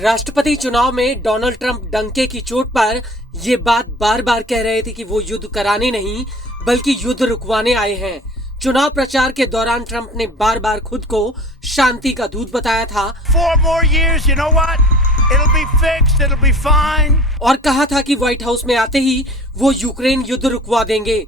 राष्ट्रपति चुनाव में डोनाल्ड ट्रंप डंके की चोट पर ये बात बार बार कह रहे थे कि वो युद्ध कराने नहीं बल्कि युद्ध रुकवाने आए हैं। चुनाव प्रचार के दौरान ट्रंप ने बार बार खुद को शांति का दूत बताया था 4 more years, you know what? It'll be fixed, it'll be fine. और कहा था कि व्हाइट हाउस में आते ही वो यूक्रेन युद्ध रुकवा देंगे।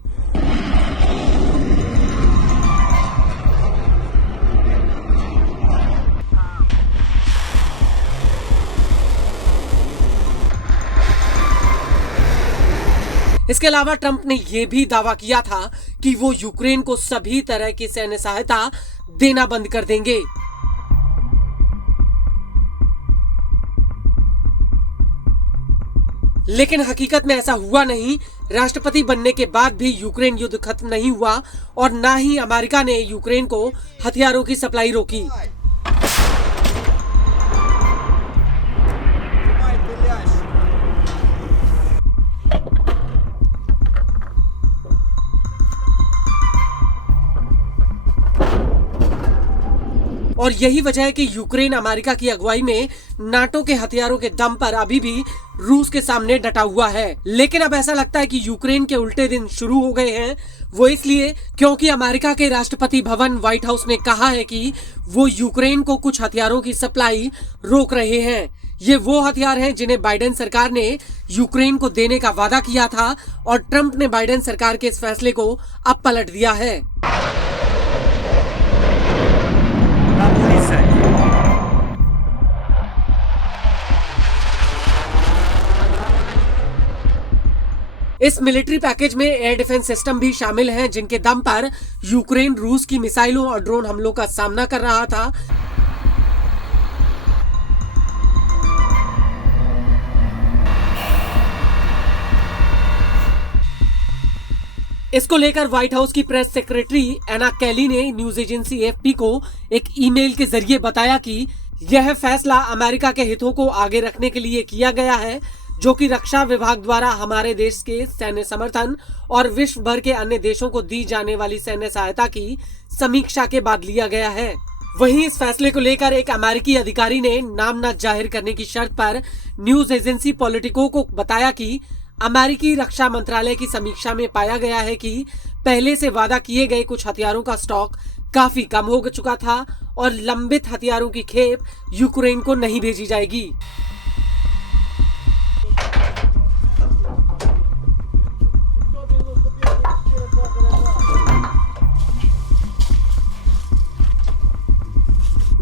इसके अलावा ट्रंप ने यह भी दावा किया था कि वो यूक्रेन को सभी तरह की सैन्य सहायता देना बंद कर देंगे। लेकिन हकीकत में ऐसा हुआ नहीं। राष्ट्रपति बनने के बाद भी यूक्रेन युद्ध खत्म नहीं हुआ और न ही अमेरिका ने यूक्रेन को हथियारों की सप्लाई रोकी। और यही वजह है कि यूक्रेन अमेरिका की अगुवाई में नाटो के हथियारों के दम पर अभी भी रूस के सामने डटा हुआ है। लेकिन अब ऐसा लगता है कि यूक्रेन के उल्टे दिन शुरू हो गए हैं। वो इसलिए क्योंकि अमेरिका के राष्ट्रपति भवन व्हाइट हाउस ने कहा है कि वो यूक्रेन को कुछ हथियारों की सप्लाई रोक रहे हैं। ये वो हथियार हैं जिन्हें बाइडेन सरकार ने यूक्रेन को देने का वादा किया था और ट्रंप ने बाइडेन सरकार के इस फैसले को अब पलट दिया है। इस मिलिट्री पैकेज में एयर डिफेंस सिस्टम भी शामिल हैं जिनके दम पर यूक्रेन रूस की मिसाइलों और ड्रोन हमलों का सामना कर रहा था। इसको लेकर व्हाइट हाउस की प्रेस सेक्रेटरी एना केली ने न्यूज एजेंसी एएफपी को एक ईमेल के जरिए बताया कि यह फैसला अमेरिका के हितों को आगे रखने के लिए किया गया है, जो कि रक्षा विभाग द्वारा हमारे देश के सैन्य समर्थन और विश्व भर के अन्य देशों को दी जाने वाली सैन्य सहायता की समीक्षा के बाद लिया गया है। वहीं इस फैसले को लेकर एक अमेरिकी अधिकारी ने नाम न जाहिर करने की शर्त पर न्यूज एजेंसी पॉलिटिको को बताया कि अमेरिकी रक्षा मंत्रालय की समीक्षा में पाया गया है कि पहले से वादा किए गए कुछ हथियारों का स्टॉक काफी कम हो चुका था और लंबित हथियारों की खेप यूक्रेन को नहीं भेजी जाएगी।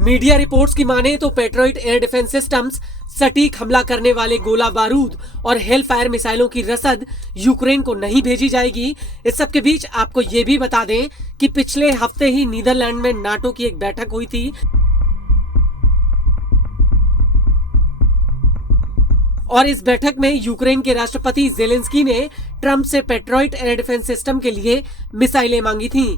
मीडिया रिपोर्ट्स की माने तो पेट्रियट एयर डिफेंस सिस्टम्स सटीक हमला करने वाले गोला बारूद और हेल फायर मिसाइलों की रसद यूक्रेन को नहीं भेजी जाएगी। इस सब के बीच आपको ये भी बता दें कि पिछले हफ्ते ही नीदरलैंड में नाटो की एक बैठक हुई थी और इस बैठक में यूक्रेन के राष्ट्रपति जेलेंस्की ने ट्रंप से पेट्रियट एयर डिफेंस सिस्टम के लिए मिसाइलें मांगी थी।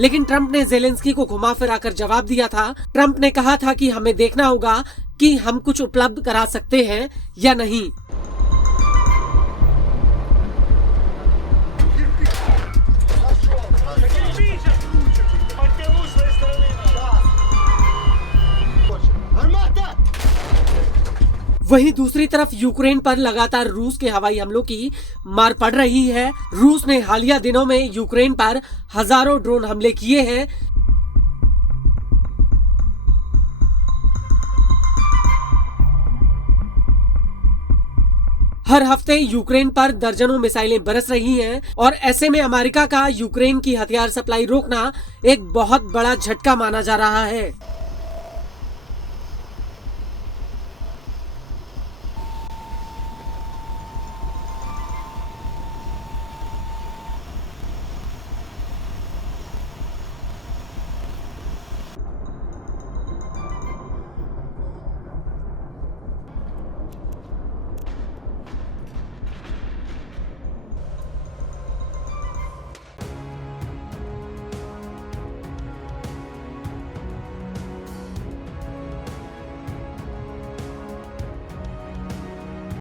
लेकिन ट्रंप ने जेलेंस्की को घुमा फिराकर जवाब दिया था। ट्रंप ने कहा था कि हमें देखना होगा कि हम कुछ उपलब्ध करा सकते हैं या नहीं। वहीं दूसरी तरफ यूक्रेन पर लगातार रूस के हवाई हमलों की मार पड़ रही है। रूस ने हालिया दिनों में यूक्रेन पर हजारों ड्रोन हमले किए हैं। हर हफ्ते यूक्रेन पर दर्जनों मिसाइलें बरस रही हैं और ऐसे में अमेरिका का यूक्रेन की हथियार सप्लाई रोकना एक बहुत बड़ा झटका माना जा रहा है।